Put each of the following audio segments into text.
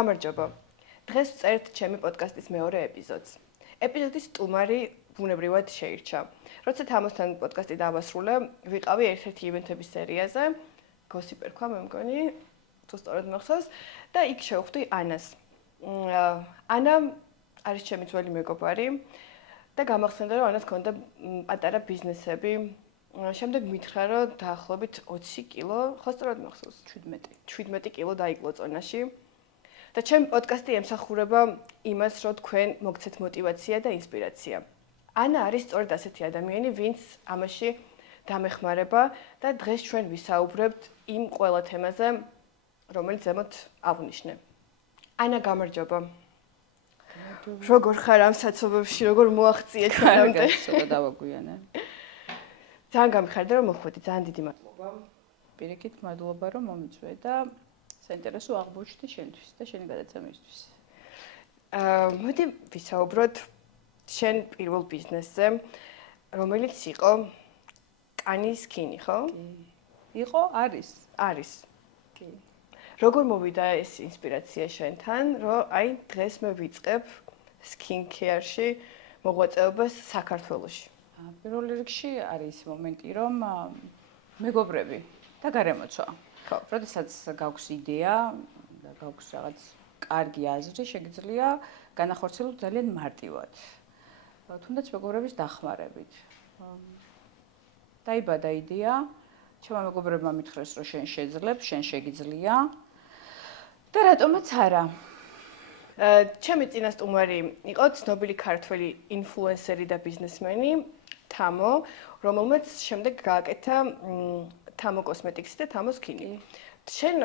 გამარჯობა. დღეს ვწერთ ჩემი პოდკასტის მეორე ეპიზოდს. ეპიზოდის სტუმარი ბუნებრივად შეირჩა. როცა თამოსთან პოდკასტი დავასრულე, ვიყავი ერთ-ერთი ივენთების სერიაზე, გოსიპერ ქვა მე მგონი, თუ სწორად მახსოვს, და იქ შევხვდი ანას. ანა არის ჩემი ძველი მეგობარი და გამახსენდა, რომ ანას ჰქონდა პატარა ბიზნესები. შემდეგ მითხრა, რომ დაახლოებით 20 კილო, ხო სწორად მახსოვს? 17 კილო დაიკლო წონაში. და ჩემი პოდკასტი ემსახურება იმას, რომ თქვენ მოგცეთ мотиваცია და ინსპირაცია. ანა არის სწორედ ასეთი ადამიანი, ვინც ამაში დამეხმარება და დღეს ჩვენ ვისაუბრებთ იმ ყველა თემაზე, რომელიც ზემოთ აღვნიშნე. ანა, გამარჯობა. როგორ ხარ ამ საცობებში, როგორ მოაღწიეთ მანამდე? ცოტა დავაგვიანე. ძალიან გამიხარდა, რომ მოხვედი, ძალიან დიდი მადლობა. პირიქით მადლობა, რომ მომიწვე და საინტერესო აღმოჩნდი შენთვის და შენი გადაცემისთვის. მოდი ვისაუბროთ შენ პირველ ბიზნესზე, რომელიც იყო კანის სკინი, ხო? კი. იყო, არის. არის. კი. როგორ მოვიდა ეს ინსპირაცია შენთან, რომ აი დღეს მე ვიწყებ skin care-ში მოღვაწეობას საქართველოში? პირველ რიგში არის მომენტი, რომ მეგობრები და გარემოცვა. ხო, როდესაც გაქვს იდეა და გაქვს რაღაც კარგი აზრი, შეგიძლია განახორციელოთ ძალიან მარტივად. თუნდაც მეგობრების დახმარებით. დაიბადა იდეა, ჩემმა მეგობრებმა მითხრეს, რომ შენ შეძლებ, შენ შეგიძლია და რატომაც არა. ჩემი წინასწარმოები იყო ცნობილი ქართველი ინფლუენსერი და ბიზნესმენი თამო, რომელმაც შემდეგ გააკეთა თამო კოსმეტიკსი და თამო სკინი. შენ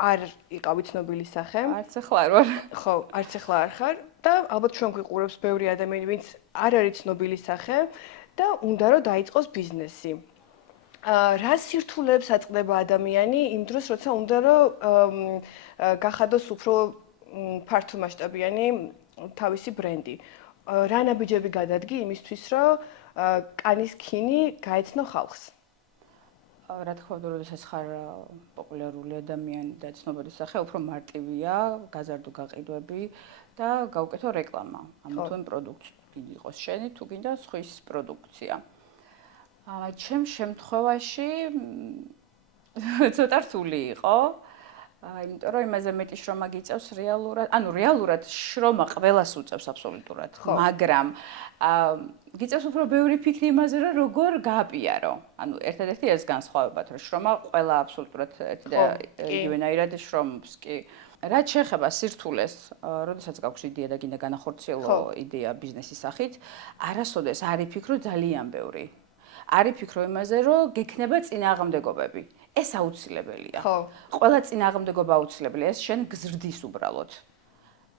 არ იყავი ცნობილი სახე? არც ახლა არ ვარ. ხო, არც ახლა არ ხარ და ალბათ ჩვენ გვიყურებს ბევრი ადამიანი, ვინც არ არის ცნობილი სახე და უნდა რომ დაიწყოს ბიზნესი. რა სირთულეებს აწყდება ადამიანი იმ დროს, როცა უნდა რომ გახადოს უფრო ფართომასშტაბიანი თავისი ბრენდი. რა ნაბიჯები გადადგი იმისთვის, რომ კანის სკინი გაეცნო ხალხს? რა თქმა უნდა, როდესაც ხარ პოპულარული ადამიანი და ცნობილი სახე, უფრო მარტივია გაზარდო გაყიდვები და გაუკეთო რეკლამა. ამ თუ იმ პროდუქტს იყოს შენი, თუ გინდა სხვის პროდუქცია. ჩემ შემთხვევაში ცოტა რთული იყო. იმიტომ რომ იმაზე მეტი შრომა გიწევს რეალურად შრომა ყველას უწევს აბსოლუტურად, მაგრამ გიწევს უფრო ბევრი ფიქრი იმაზე, რომ როგორ გააპიარო. ერთადერთი ეს განსხვავება, რომ შრომა ყველა აბსოლუტურად ერთი და იგივენაირად შრომობს კი. რაც შეეხება სირთულეს, როდესაც გაქვს იდეა და გინდა განახორციელო იდეა ბიზნესის სახით, არასოდეს არ იფიქრო ძალიან ბევრი. არ იფიქრო იმაზე, რომ გექნება წინააღმდეგობები. ეს აუცილებელია. ყველა წინააღმდეგობა აუცილებელია, ეს შენ გზრდის უბრალოდ.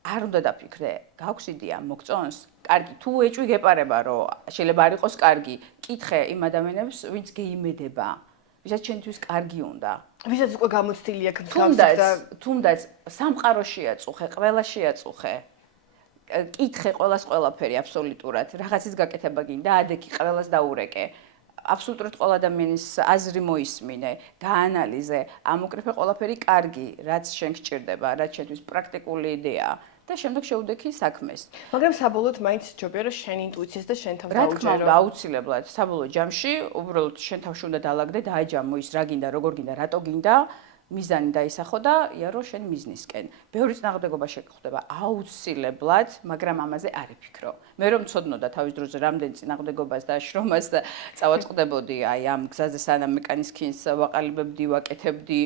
არ უნდა დაფიქრე, გაქვს იდეა, მოგწონს? კარგი, თუ ეჭვი გეპარება, რომ შეიძლება არ იყოს კარგი, კითხე იმ ადამიანებს, ვინც გეიმედება. ვისაც შენთვის კარგი უნდა. ვისაც უკვე გამოცდილი აქვს მსგავსი და თუნდაც სამყარო შეაწუხე, ყველა შეაწუხე. კითხე ყველას ყველაფერი აბსოლუტურად. რაღაცის გაკეთება გინდა, ადექი ყველას დაურეკე. აბსოლუტურად ყველა ადამიანის აზრი მოისმინე, გაანალიზე, ამოკრიფე ყველაფერი კარგი, რაც შენ გჭირდება, რაც შენთვის პრაქტიკული იდეაა და შემდეგ შეუდექი საქმეს. მაგრამ საბოლოოდ მაინც ჯობია რომ შენ ინტუიციას და შენ თავს დაუჯერო. რა თქმა უნდა, აუცილებლად, საბოლოო ჯამში უბრალოდ შენ თავში უნდა დაალაგდე, დააჯამო ის რა გინდა, როგორ გინდა, რატო გინდა, მიზანი დაისახო და იარო შენ მიზნისკენ. ბევრი წინააღმდეგობა შეგხვდება აუცილებლად, მაგრამ ამაზე არ იფიქრო. მე რომ მცოდნოდა თავის დროზე რამდენ წინააღმდეგობას და შრომას და წავაწყდებოდი აი ამ გზაზე სანამ მე კანის სკინს ვაყალიბებდი, ვაკეთებდი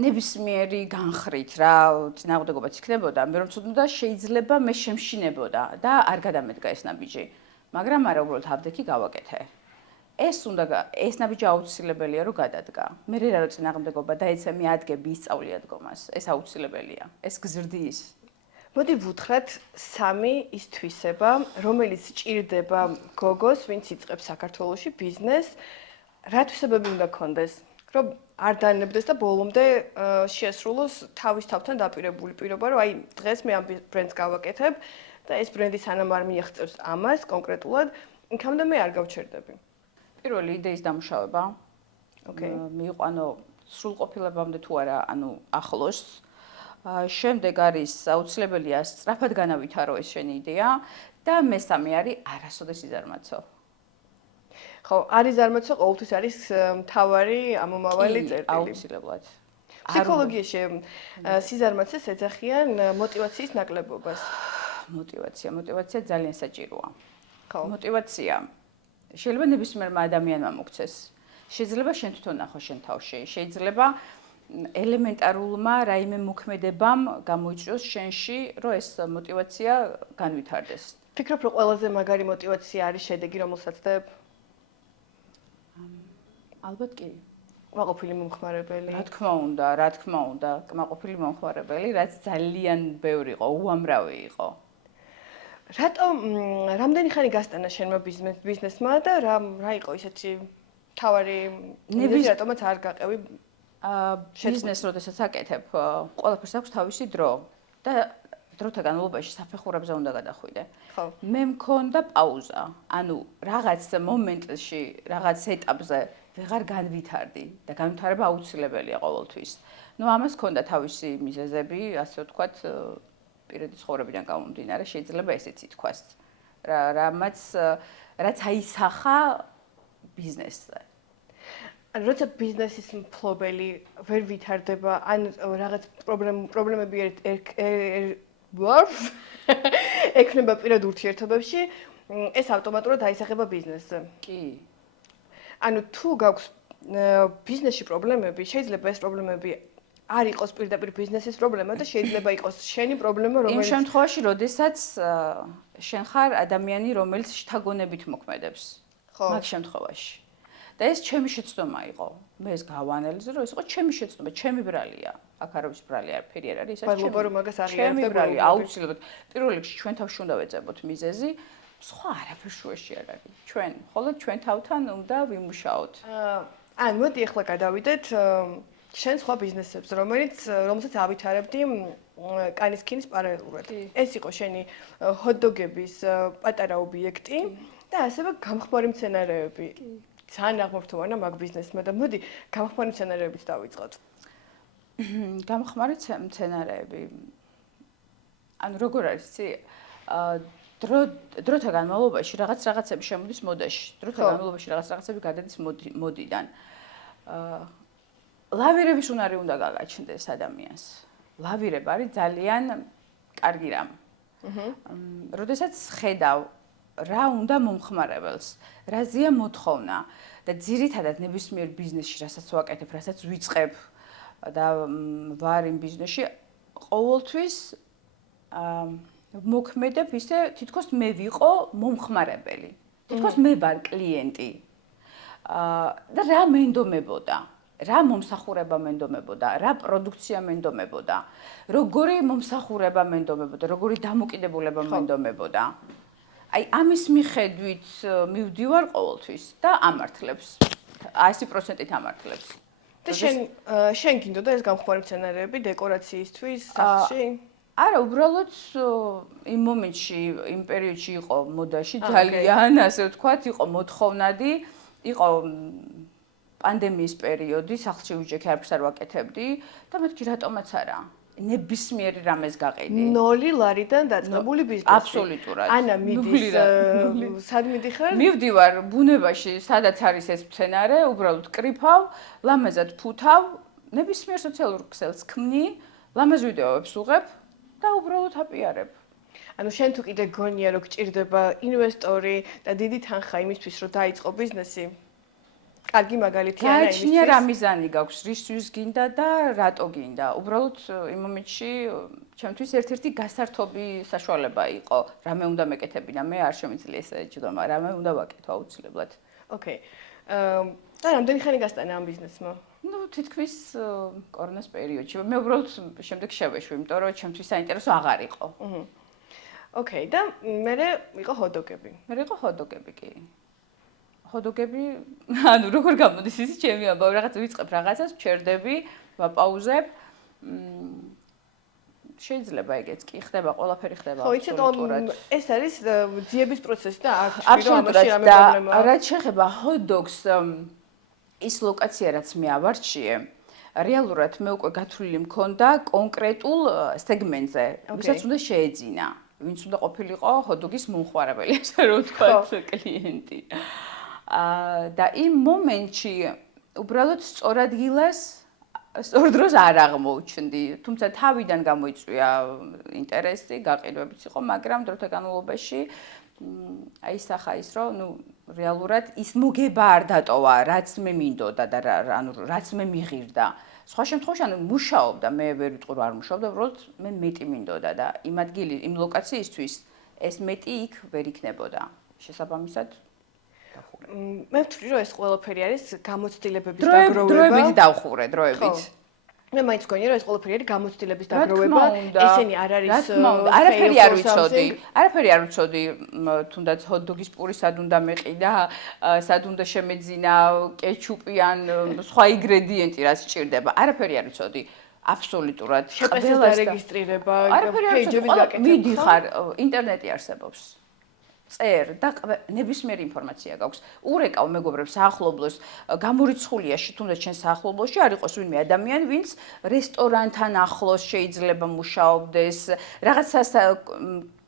ნებისმიერი განხრით რა წინააღმდეგობაც იქნებოდა, მე რომ მცოდნოდა შეიძლება მე შემშინებოდა და არ გადამედგა ეს ნაბიჯი. მაგრამ არა უბრალოდ აბდექი გავაკეთე. ეს ნაბიჯი აუცილებელია რომ გადადგა. მე რა რო წინააღმდეგობა დაეცემი ადგები ისწავლი ადგომას. ეს აუცილებელია. ეს გზრდის. მოდი ვუთხრათ სამი ის თვისება, რომელიც ჭირდება გოგოს, ვინც იწყებს საქართველოში ბიზნესს, რა თვისებები უნდა გქონდეს, რომ არ დაანებდეს და ბოლომდე შეასრულოს თავის თავთან დაპირებული პირობა, რომ აი დღეს მე ამ ბრენდს გავაკეთებ და ეს ბრენდი სანამ არ მიაღწევს ამას კონკრეტულად, იქამდე მე არ გავჩერდები. პირველი იდეის დამუშავება. მიიყვანო სრულყოფილებამდე თუ არა, ახლოს შემდეგ არის აუცილებელია სწრაფად განავითარო ეს შენი იდეა და მესამე არის არასოდეს იზარმაცო. ხო, არის ზარმაცო ყოველთვის არის მთავარი ამომავალი წერტილი. აუცილებლად. ფსიქოლოგიაში სიზარმაცეს ეძახიან мотиваციის ნაკლებობას. мотиваცია ძალიან საჭიროა. ხო. мотиваცია შეიძლება ნებისმიერმა ადამიანმა მოგცეს. შეიძლება შენ თვითონ ნახო შენ თავში. შეიძლება ელემენტარულმა რაიმე მოქმედებამ გამოიწვიოს შენში, რომ ეს мотиваცია განვითარდეს. ფიქრობ, რომ ყველაზე მაგარი мотиваცია არის შედეგი, რომელსაც დებ? ალბათ კი. კმაყოფილი მომხმარებელი. რა თქმა უნდა, კმაყოფილი მომხმარებელი, რაც ძალიან ბევრი იყო, უამრავი იყო. რამდენი ხანი გასტანა შენმა ბიზნესმა და რა იყო ისეთი თავარი ნებისმიერ რატომაც არ გაყევი? ბიზნესს როდესაც აკეთებ, ყველაფერს აქვს თავისი დრო და დროთა განმავლობაში საფეხურებზე უნდა გადახვიდე. ხო. მე მქონდა პაუზა. ანუ რაღაც მომენტში, რაღაც ეტაპზე ვეღარ განვითარდი და განვითარება აუცილებელია ყოველთვის. ნუ ამას ჰქონდა თავისი მიზეზები, ასე ვთქვათ, პირადი ცხოვრებიდან გამომდინარე, შეიძლება ესეც ითქვას. რაც აისახა ბიზნესზე. ანუ როცა ბიზნესის მფლობელი ვერ ვითარდება, ან რაღაც პრობლემები ექნება პირად ურთიერთობებში, ეს ავტომატურად აისახება ბიზნესზე. კი. ანუ თუ გაქვს ბიზნესში პრობლემები, შეიძლება ეს პრობლემები არ იყოს პირდაპირ ბიზნესის პრობლემა და შეიძლება იყოს შენი პრობლემა, იმ რომელიც შემთხვევაში, როდესაც შენ ხარ ადამიანი, რომელიც შთაგონებით მოქმედებს. ხო. მაგ შემთხვევაში. და ეს ჩემი შეცდომა იყო. მე ეს გავანალიზე, რომ ეს იყო ჩემი შეცდომა, ჩემი ბრალია. აქ არ არის ბრალი, არაფერი არ არის, ეს მადლობა, რომ მაგას აღიარებთ ჩემი და ბრალი, გვეუბნებით. აუცილებლად. პირველ რიგში ჩვენ თავში უნდა ვეძებოთ მიზეზი, სხვა არაფერ შუაში არ არის. ჩვენ, მხოლოდ ჩვენ თავთან უნდა ვიმუშაოთ. ან მოდი ახლა გადავიდეთ შენ სხვა ბიზნესებს, რომელსაც ავითარებდი კანისქინის პარალელურად. ეს იყო შენი ჰოთ-დოგების პატარა ობიექტი და ასევე გამხმარი მცენარეები. ძალიან აღმოფრთოვანა მაგ ბიზნესმა და მოდი გამხმარი მცენარეებით დავიწყოთ. გამხმარი მცენარეები. ანუ როგორ არის, იცი? დროთა განმავლობაში რაღაცები შემოდის მოდაში. დროთა განმავლობაში რაღაცები გადადის მოდიდან. ლავირების უნარი უნდა გაგაჩნდეს ადამიანს. ლავირება არის ძალიან კარგი რამ. როდესაც ხედავ რა უნდა მომხმარებელს, რაზეა მოთხოვნა და ძირითადად ნებისმიერ ბიზნესში, რასაც ვაკეთებ, რასაც ვიწყებ და ვარ იმ ბიზნესში, ყოველთვის მოქმედებ ისე, თითქოს მე ვიყო მომხმარებელი. თითქოს მე ვარ კლიენტი. და რა მენდომებოდა? რა მომსახურება მენდომებოდა? რა პროდუქცია მენდომებოდა? როგორი მომსახურება მენდომებოდა? როგორი დამოკიდებულება მენდომებოდა? აი ამის მიხედვით მივდივარ ყოველთვის და ამართლებს. 100%-ით ამართლებს. და შენ გინდოდა ეს გამხმარი მცენარეები დეკორაციისთვის სახლში? არა, უბრალოდ იმ მომენტში, იმ პერიოდში იყო მოდაში ძალიან, ასე ვთქვათ, იყო მოთხოვნადი, იყო პანდემიის პერიოდი, სახლში ვიჯექი არაფერს არ ვაკეთებდი და მეთქი რატომაც არა. ნებისმიერი რამეს გაყიდი. 0 ლარიდან დაწყებული ბიზნესი. აბსოლუტურად. ანა მიდის სად მიდიხარ? მივდივარ ბუნებაში, სადაც არის ეს მცენარე, უბრალოდ კრიფავ, ლამაზად ფუთავ, ნებისმიერ სოციალურ ქსელს ქმნი, ლამაზ ვიდეოებს უღებ და უბრალოდ აპიარებ. ანუ შენ თუ კიდე გონია რომ გჭირდება ინვესტორი და დიდი თანხა იმისთვის რომ დაიწყო ბიზნესი? კარგი მაგალითია რა იმისთვის. გააჩნია რა მიზანი გაქვს, რისთვის გინდა და რატო გინდა. უბრალოდ იმ მომენტში ჩემთვის ერთ-ერთი გასართობი საშუალება იყო. რამე უნდა მეკეთებინა, მე არ შემიძლია ეს ჯდომა, რამე უნდა ვაკეთო აუცილებლად. ოკეი. და რამდენი ხანი გასტანა ამ ბიზნესმა? ნუ თითქმის კორონას პერიოდში. მე უბრალოდ შემდეგ შევეშვი, იმიტომ რომ ჩემთვის საინტერესო აღარ იყო. ოკეი, და მერე იყო ჰოთ-დოგები. მე იყო ჰოთ-დოგები კი. ჰოთ-დოგები, ანუ როგორ გამოდის ისი ჩემი ამბავი, რაღაც ვიწყებ რაღაცას, ვჩერდები, ვაპაუზებ. შეიძლება ეგეც კი ხდება, ყველაფერი ხდება აბსოლუტურად. ხო, იცი, ეს არის ძიების პროცესი და არ თქვი რომ ამაში რამე პრობლემაა. რაც შეეხება ჰოთ-დოგს ის ლოკაცია რაც მე ავარჩიე, რეალურად მე უკვე გათვლილი მქონდა კონკრეტულ სეგმენტზე, ვისაც უნდა შეეძინა, ვინც უნდა ყოფილიყო ჰოთ-დოგის მომხმარებელი, ასე რომ ვთქვათ, კლიენტი. და იმ მომენტში უბრალოდ სწორ ადგილას სწორ დროს არ აღმოჩნდი, თუმცა თავიდან გამოიწვია ინტერესი, გაყიდვებიც იყო, მაგრამ დროთა განმავლობაში აი სახა ის რომ რეალურად ის მოგება არ დატოვა, რაც მე მინდოდა და რაც მე მიღირდა. სხვა შემთხვევაში მუშაობდა, მე ვერ ვიტყვი რომ არ მუშაობდა, უბრალოდ მე მეტი მინდოდა და იმ ადგილი, იმ ლოკაციისთვის ეს მეტი იქ ვერ იქნებოდა. შესაბამისად მე ვთვლი რომ ეს ყველაფერი არის გამოცდილებების დაგროვება. დროებით დავხურე, დროებით. მე მაინც მგონია რომ ეს ყველაფერი არის გამოცდილების დაგროვება. ესენი არ არის არაფერი არ ვიცოდი. არაფერი არ ვიცოდი, თუნდაც ჰოთ-დოგის პური სად უნდა მეყიდა, სად უნდა შემეძინა კეჩუპი ან სხვა ინგრედიენტი რაც სჭირდება. არაფერი არ ვიცოდი. აბსოლუტურად. შეპესის დარეგისტრირება, პეიჯების გაკეთება. მიდიხარ, ინტერნეტი არსებობს. წერ და ნებისმიერი ინფორმაცია გაქვს. ურეკავ მეგობრებს საახლობლოს, გამორიცხულიაში, თუნდაც ჩვენ საახლობლოში არ იყოს ვინმე ადამიანი, ვინც რესტორანთან ახლოს შეიძლება მუშაობდეს, რაღაცას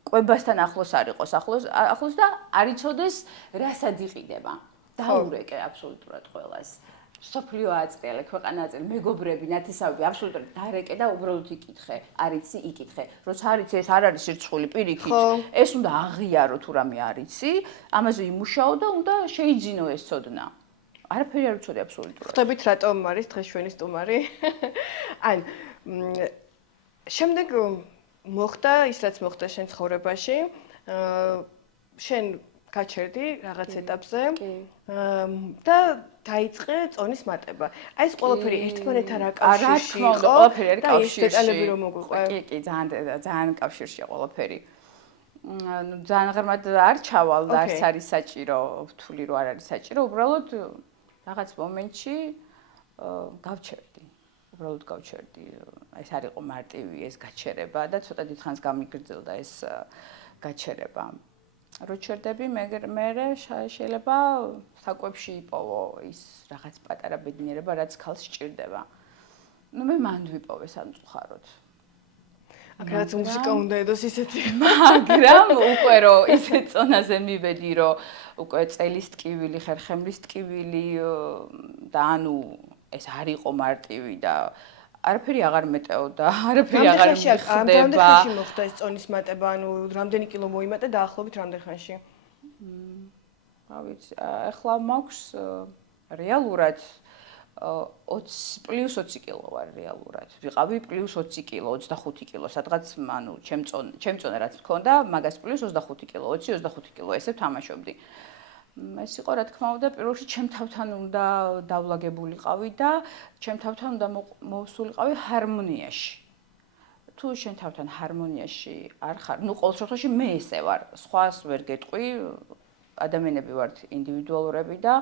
კვებასთან ახლოს არ იყოს ახლოს და არ იცოდეს რასად იყიდება. დაურეკე აბსოლუტურად ყველას. სოფლიო აწრიალე, ქვეყანა აწრიალე, მეგობრები, ნათესავები, აბსოლუტურად დარეკე და უბრალოდ იკითხე, არიცი, იკითხე. როცა არიცი, ეს არ არის სირცხული პირიქით. ეს უნდა აღიარო თუ რამე არიცი, ამაზე იმუშაო და უნდა შეიძინო ეს ცოდნა. არაფერი არ ვიცოდი აბსოლუტურად. ხვდებით რატომ არის დღეს ჩვენი სტუმარი? ან შემდეგ მოხდა ის რაც მოხდა შენ ცხოვრებაში. შენ გაჩერდი რაღაც ეტაპზე და დაიწყე წონის მატება. აი ეს ყველაფერი ერთმანეთთან რა კავშირში იყო? ყველაფერი არის კავშირში. და ის დეტალები რომ მოგვიყვე. კი, ძალიან კავშირშია ყველაფერი. ძალიან ღრმად არ ჩავალ და არც არის საჭირო, ვთვლი რომ არ არის საჭირო, უბრალოდ რაღაც მომენტში გავჩერდი. უბრალოდ გავჩერდი. ეს არ იყო მარტივი ეს გაჩერება და ცოტა დიდხანს გამიგრძელდა ეს გაჩერება. რო ჩერდები, მე შეიძლება საკვებში იპოვო ის რაღაც პატარა ბედნიერება, რაც ქალს სჭირდება. მე მანდ ვიპოვე სამწუხაროდ. აქ რაც მუსიკა უნდა ედოს ისეთი. მაგრამ უკვე რო ისეთ წონაზე მივედი, რომ უკვე წელის ტკივილი, ხერხემლის ტკივილი და ეს არ იყო მარტივი და არაფერი აღარ მეტეოდა, არაფერი აღარ მიხდება. რამდენი ხანში მოხდა ეს წონის მატება, რამდენი კილო მოიმატე დაახლოებით რამდენი ხანში? რა ვიცი, ახლა მაქვს რეალურად 20 კილო ვარ რეალურად. ვიყავი +20 კილო, 25 კილო, სადღაც, ჩემ წონა რაც მქონდა, მაგას +25 კილო, 20-25 კილო ესე თამაშობდი. ეს იყო რა თქმა უნდა პირველში ჩემ თავთან უნდა დავლაგებულიყავი და ჩემ თავთან უნდა მოვსულიყავი ჰარმონიაში. თუ შენ თავთან ჰარმონიაში არ ხარ, ყოველ შემთხვევაში მე ესე ვარ, სხვას ვერ გეტყვი, ადამიანები ვართ ინდივიდუალურები და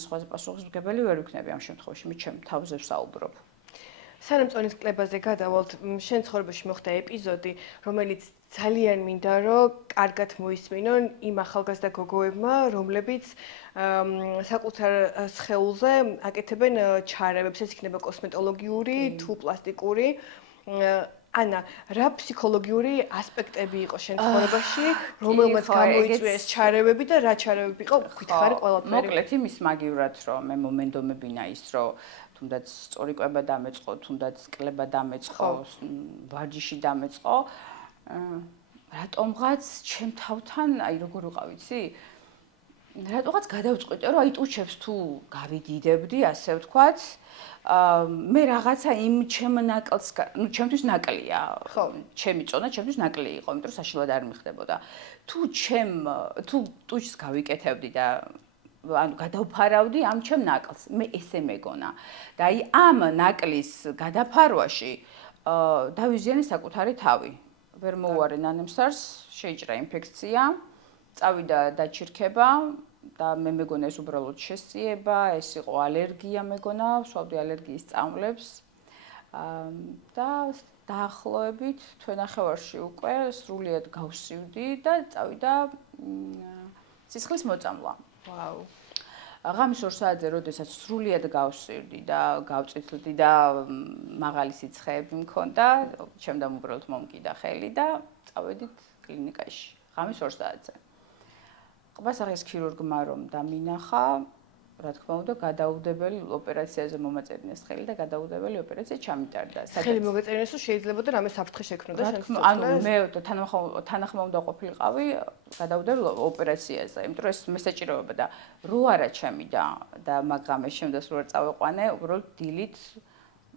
სხვაზე პასუხისმგებელი ვერ ვიქნები ამ შემთხვევაში, მე ჩემ თავზე ვსაუბრობ. სანამ წონის კლებაზე გადავალთ, შენ ცხოვრებაში მოხდა ეპიზოდი, რომელიც ძალიან მინდა რომ კარგად მოისმინონ იმ ახალგაზრდა გოგოებმა, რომლებიც საკუთარ სხეულზე აკეთებენ ჩარევებს, ეს იქნება კოსმეტოლოგიური თუ პლასტიკური. ანა, რა ფსიქოლოგიური ასპექტები იყო შენ ცხოვრებაში, რომელმაც გამოიწვია ეს ჩარევები და რა ჩარევები იყო, გითხარი ყველაფერი. მოკლედ იმის მაგივრად, რომ მე მომენდომებინა ის, რომ თუნდაც სწორი კვება დამეწყო, თუნდაც კლება დამეწყო, ვარჯიში დამეწყო. რატომღაც ჩემ თავთან, აი როგორ ვიყავ, იცი? რატომღაც გადავწყვიტე, რომ აი ტუჩებს თუ გავიდიდებდი, ასე ვთქვათ, მე რაღაცა იმ ჩემ ნაკლს, ჩემთვის ნაკლია. ჩემი წონა ჩემთვის ნაკლი იყო, იმიტომ რომ საშინლად არ მიხდებოდა. თუ ტუჩს გავიკეთებდი და გადავფარავდი ამ ჩემ ნაკლს, მე ესე მეგონა. და აი ამ ნაკლის გადაფარვაში დავიზიანე საკუთარი თავი. ვერ მოუვარე ნანემსარს, შეიჭრა ინფექცია, წავიდა დაჩირქება და მე მეგონა ეს უბრალოდ შესწიება, ეს იყო ალერგია მეგონა, ვსვავდი ალერგიის წამლებს და დაახლოებით თვენახევარში უკვე სრულიად გავსივდი და წავიდა სისხლის მოწამვლა. ვაუ. ღამის 2 საათზე, როდესაც სრულიად გავსვირდი და გავწითლდი და მაღალი სიცხეები მქონდა, ჩემდან უბრალოდ მომკიდა ხელი და წავედით კლინიკაში. ღამის 2 საათზე. ყბასაღის ქირურგმა რომ დამინახა, რა თქმა უნდა, გადაუდებელი ოპერაციაზე მომაწერინეს ხელი და გადაუდებელი ოპერაცია ჩამიტარდა. ხელი მოგეწერინეს, რომ შეიძლება და რამე საფრთხე შექმნოდა შენს სიცოცხლეს. ანუ მე თანახმოვანდა ყოფილიყავი გადაუდებელ ოპერაციაზე, იმიტომ რომ ეს მე საჭიროება და რო არა ჩემი და მაგრამ ეს შემდასრულად წავეყვანე, უბრალოდ დილით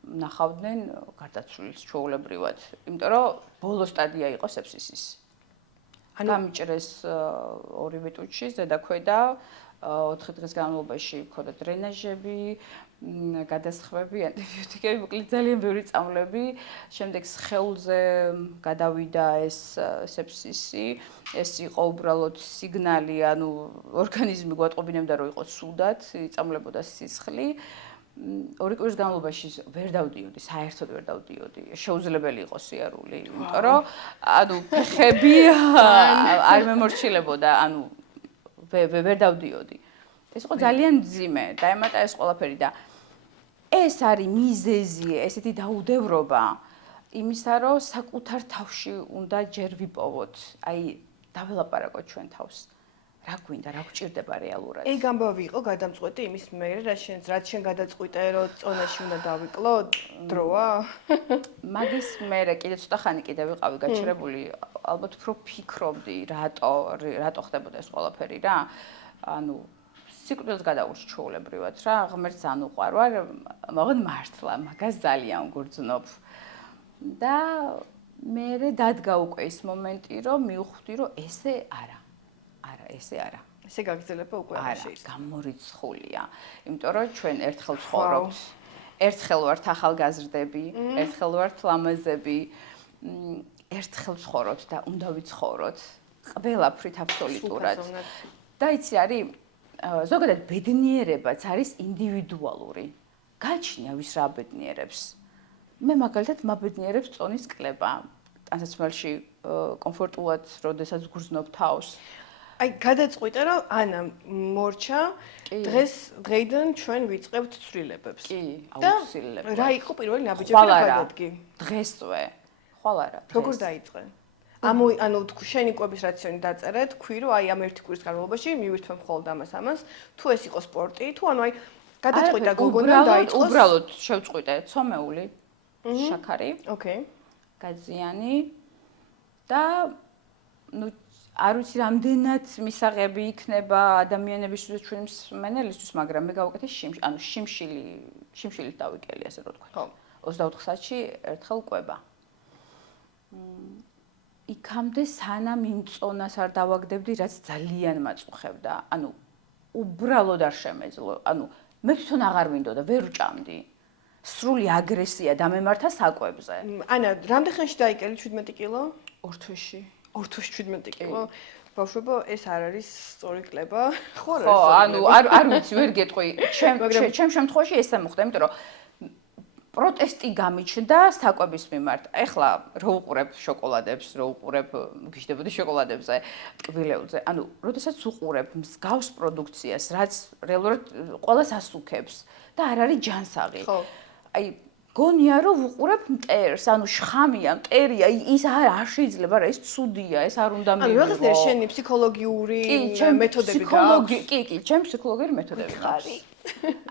ნახავდნენ გარდაცვლილის ჩვეულებრივად, იმიტომ რომ ბოლო სტადია იყო სეფსისის. გამიჭრეს ორივე ტუჩი, ზედაქვედა 4 დღის განმავლობაში მქონდა დრენაჟები, გადასხმები, ანტიბიოტიკები, მოკლედ ძალიან ბევრი წამლები. შემდეგ სხეულზე გადავიდა ეს სეფსისი. ეს იყო უბრალოდ სიგნალი, ანუ ორგანიზმი გვატყობინებდა, რომ იყო ცუდად, იწამლებოდა სისხლი. 2 კვირის განმავლობაში ვერ დავდიოდი, საერთოდ ვერ დავდიოდი. შეუძლებელი იყო სიარული, იმიტომ რომ ანუ ფეხები არ მემორჩილებოდა, ანუ ვერ დავდიოდი. ეს იყო ძალიან მძიმე, დაემატა ეს ყველაფერი და ეს არის მიზეზი, ესეთი დაუდევრობა იმისა, რომ საკუთარ თავში უნდა ჯერ ვიპოვოთ. აი, დაველაპარაკოთ ჩვენ თავს. რა გვინდა, რა გვჭირდება რეალურად. ეგ ამბავი იყო გადამწყვეტი იმის მერე, რაც შენ გადაწყვიტე, რომ წონაში უნდა დავიკლო, დროა? მაგის მერე კიდე ცოტა ხანი კიდე ვიყავი გაჩერებული, ალბათ უფრო ფიქრობდი, რატო ხდებოდა ეს ყველაფერი რა. ანუ სიკვდილს გადავურჩ ჩვეულებრივად რა, ღმერთს ან უყვარვარ, მაგრამ მართლა მაგას ძალიან გურძნობ. და მერე დადგა უკვე ის მომენტი, რომ მივხვდი, რომ ესე არა. არა, ესე არა. ესე გაგრძელება უკვე არ შეიძლება. გამორიცხულია. იმიტომ რომ ჩვენ ერთხელ ცხოვრობთ. ერთხელ ვართ ახალგაზრდები, ერთხელ ვართ ლამაზები. ერთხელ ცხოვრობთ და უნდა ვიცხოვროთ. ყველაფრით აბსოლუტურად. და იცი არის ზოგადად ბედნიერებაც არის ინდივიდუალური. გაჩნია ვის რა ბედნიერებს. მე მაგალითად მაბედნიერებს წონის კლება. ტანსაცმელში კომფორტულად, როდესაც გრძნობ თავს. აი, გადაწყვიტე, რომ ანა მორჩა, დღეიდან ჩვენ ვიწყებთ ცვლილებებს. კი, აუცილებლად. რა იყო პირველი ნაბიჯები რა გადადგი? დღესვე. ხვალ არა. როგორ დაიწყე? ანუ შენი კვების რაციონი დაწერე, თქვი რომ აი ამ 1 კვირის განმავლობაში მივირთვე მხოლოდ ამას. თუ ეს იყო სპორტი, თუ ანუ აი გადაწყვიტა გოგონა დაიწყოს. უბრალოდ შევწყვიტე ცომეული, შაქარი, ოკეი. გაძიანი და ნუ არ ვიცი რამდენად მისაღები იქნება ადამიანებისთვის ჩვენი მსმენელისთვის, მაგრამ მე გავუკეთე ანუ შიმშილით დავიკელი, ასე რომ თქვა. ხო. 24 საათში ერთხელ კვება. იქამდე სანამ იმ წონას არ დავაგდებდი, რაც ძალიან მაწუხებდა. ანუ უბრალოდ არ შემეძლო. ანუ მე თვითონ აღარ მინდოდა, ვერ ვჭამდი. სრული აგრესია დამემართა საკვებზე. ანა, რამდენ ხანში დაიკელი 17 კილო? 2 თვეში. 2 თვეში 17 კილო. ბავშვებო, ეს არ არის სწორი კლება. ხო, ანუ არ ვიცი, ვერ გეტყვი. ჩემ შემთხვევაში ესე მოხდა, იმიტომ რომ პროტესტი გამიჩნდა საკვების მიმართ. ეხლა რო უყურებ შოკოლადებს, რო უყურებ გიშდებოდი შოკოლადებზე, ტკბილეულზე. ანუ, როდესაც უყურებ მსგავს პროდუქციას, რაც რეალურად ყველას ასუქებს და არ არის ჯანსაღი. ხო. აი, გონია რომ ვუყურებ მტერს, ანუ შხამია, მტერია, ის არ შეიძლება რა, ეს ცუდია, ეს არ უნდა მივიღო. ანუ რაღაცნაირად შენი ფსიქოლოგიური მეთოდები გაქვს? კი, ჩემი ფსიქოლოგიური მეთოდები გაქვს.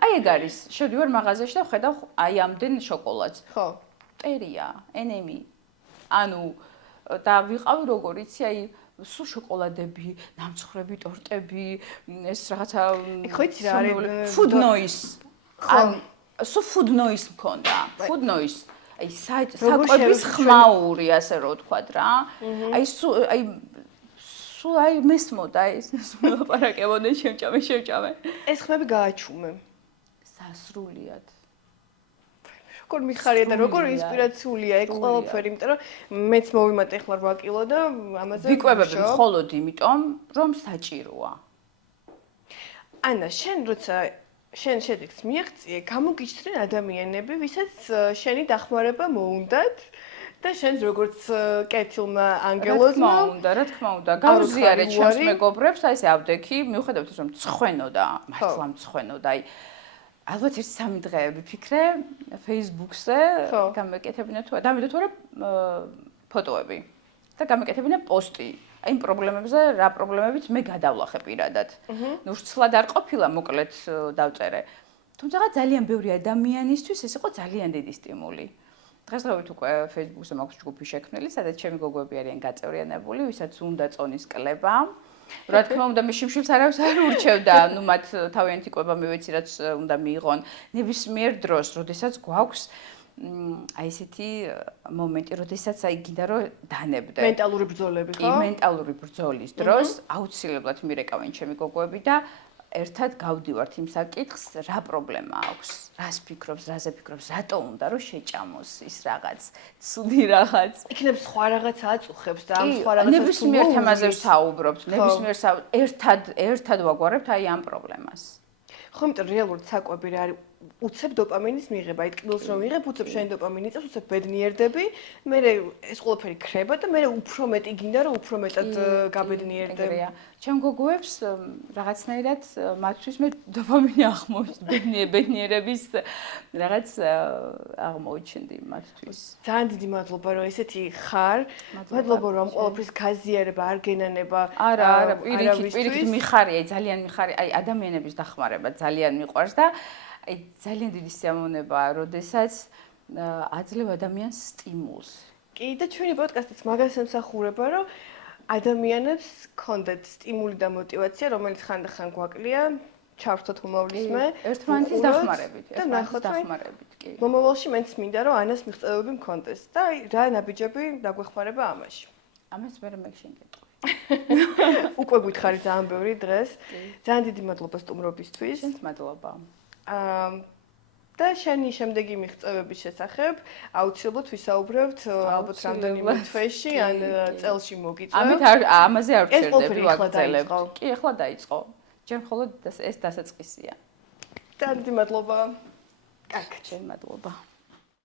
აი ეგ არის, შევდივარ მაღაზიაში და ვხედავ აი ამდენ შოკოლადს. ხო. მტერია, ენემი. ანუ და ვიყავი როგორ იცი, აი სულ შოკოლადები, ნამცხრები, ტორტები, ეს რაღაცა ხო იცი რა არის food noise. ანუ სულ food noise მქონდა. Food noise. აი საკვების ხმაური, ასე რომ ვთქვათ რა. აი სულ აი მესმოდა ეს ლაპარაკებოდნენ შევჭამე. ეს ხმები გააჩუმე. სასრულიად. როგორ მიხარია და როგორ ინსპირაციულია ეგ ყველაფერი, იმიტომ რომ მეც მოვიმატე ახლა 8 კილო და ამაზე ვიკვებები მხოლოდ იმიტომ, რომ საჭიროა. ანა, შენ როცა შენ შედეგს მიაღწიე, გამოგიჩნდნენ ადამიანები, ვისაც შენი დახმარება მოუნდათ და შენს როგორც კეთილმა რა ანგელოზმა თქმა უნდა, გავზიარეთ ჩემს მეგობრებს, აი ესე ავდექი, მიუხედავად ის რომ მწხვენოდა, მართლა მწხვენოდა, აი ალბათ ერთ 3 დღეები ვფიქრე Facebook-ზე გამეკეთებინა თუ დამიდო თუ რა ფოტოები და გამეკეთებინა პოსტი. აი იმ პრობლემებზე, რა პრობლემებით მე გადავლახე პირადად. ნუ სცლად არ ყოფილა, მოკლედ დავწერე. თუმცა ძალიან ბევრი ადამიანისთვის ეს იყო ძალიან დიდი სტიმული. დღესდღეობით უკვე Facebook-ზე მაქვს ჯგუფი შექმნილი, სადაც ჩემი გოგოები არიან გაწევრიანებული, ვისაც უნდა წონის კლება. რა თქმა უნდა, მე შიმშილს არავის არ ურჩევდა, ნუ მათ თავიანთი კვება მე ვიცი რაც უნდა მიიღონ. ნებისმიერ დროს, როდესაც გვაქვს აი ესეთი მომენტი, როდესაც აი გინდა რომ დანებდე. მენტალური ბრძოლები, ხო? კი, მენტალური ბრძოლის დროს აუცილებლად მირეკავენ ჩემი გოგოები და ერთად გავდივართ იმ საკითხს, რა პრობლემა აქვს, რას ფიქრობს, რაზე ფიქრობს, რატო უნდა რომ შეჭამოს ის რაღაც, ცუდი რაღაც. იქნებ სხვა რაღაც აწუხებს და ამ სხვა რაღაცას ნებისმიერ თემაზე ვსაუბრობთ, ნებისმიერ ერთად ვაგვარებთ აი ამ პრობლემას. ხო, იმიტომ რეალურად საკვები რა არის უცებ დოპამინის მიღება, აი ტკბილს რომ მიღებ, უცებ შენ დოპამინი წავს, უცებ ბედნიერდები, მე ეს ყველაფერი ქრება და მე უფრო მეტი გინდა რომ უფრო მეტად გაბედნიერდე. ჩემ გოგოებს რაღაცნაირად მათთვის მე დოპამინი აღმოჩნდი, ბედნიერების რაღაც აღმოჩნდი მათთვის. ძალიან დიდი მადლობა რომ ესეთი ხარ. მადლობა რომ ყველაფრის გაზიარება არ გენანება. არა, პირიქით მიხარია, ძალიან მიხარია, აი ადამიანების დახმარება ძალიან მიყვარს და აი ძალიან დიდი სიამოვნებაა, როდესაც აძლევ ადამიანს სტიმულს. კი და ჩვენი პოდკასტიც მაგას ემსახურება, რომ ადამიანებს ქონდეთ სტიმული და мотиваცია, რომელიც ხანდახან გვაკლია, ჩავრთოთ მომავლისმე, ერთმანეთის დახმარებით, კი. მომავალში მეც მინდა რომ ანას მიღწევები მქონდეს და აი რა ნაბიჯები დაგვეხმარება ამაში. ამას მე მეგშინკეტყვი. უკვე გითხარი ძალიან ბევრი დღეს. ძალიან დიდი მადლობა სტუმრობისთვის. მადლობა. და შენი შემდეგი მიღწევების შესახებ აუცილებლად ვისაუბრებთ ალბათ რამდენიმე თვეში ან წელში მოგიწევ. ამაზე არ ვჩერდები ვაგრძელებ. კი, ახლა დაიწყო. ჯერ მხოლოდ ეს დასაწყისია. ძალიან დიდი მადლობა. კარგად, მადლობა.